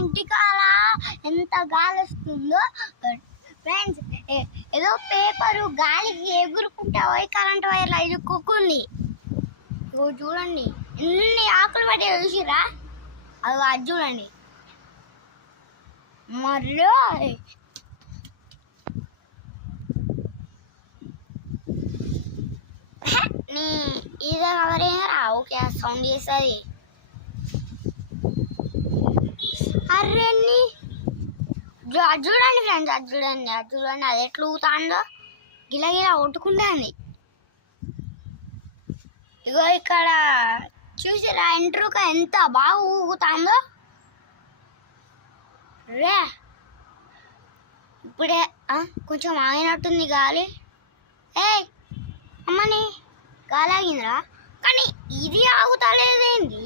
ఇంటికాల ఎంత గాలి వస్తుందో ఫ్రెండ్స్. ఏదో పేపరు గాలికి ఎగురుకుంటా పోయి కరెంట్ వైర్లు ఇరుక్కుంది. చూడండి ఎన్ని ఆకులు పట్టి చూసిరా, అది చూడండి. మరో ఇదే కవరేరా ఓకే సౌండ్ చేస్తుంది. అరే చూడండి ఫ్రెండ్స్, చూడండి అది ఎట్లా ఊగుతాందో, గిలగిలా కొట్టుకుంటుంది. ఇగో ఇక్కడ చూసిరా ఎంట్రుక ఎంత బాగా ఊగుతాందో. రే ఇప్పుడే కొంచెం ఆగినట్టుంది గాలి. అమ్మని గాలి ఆగిందిరా, కానీ ఇది ఆగుతలేదేంటి?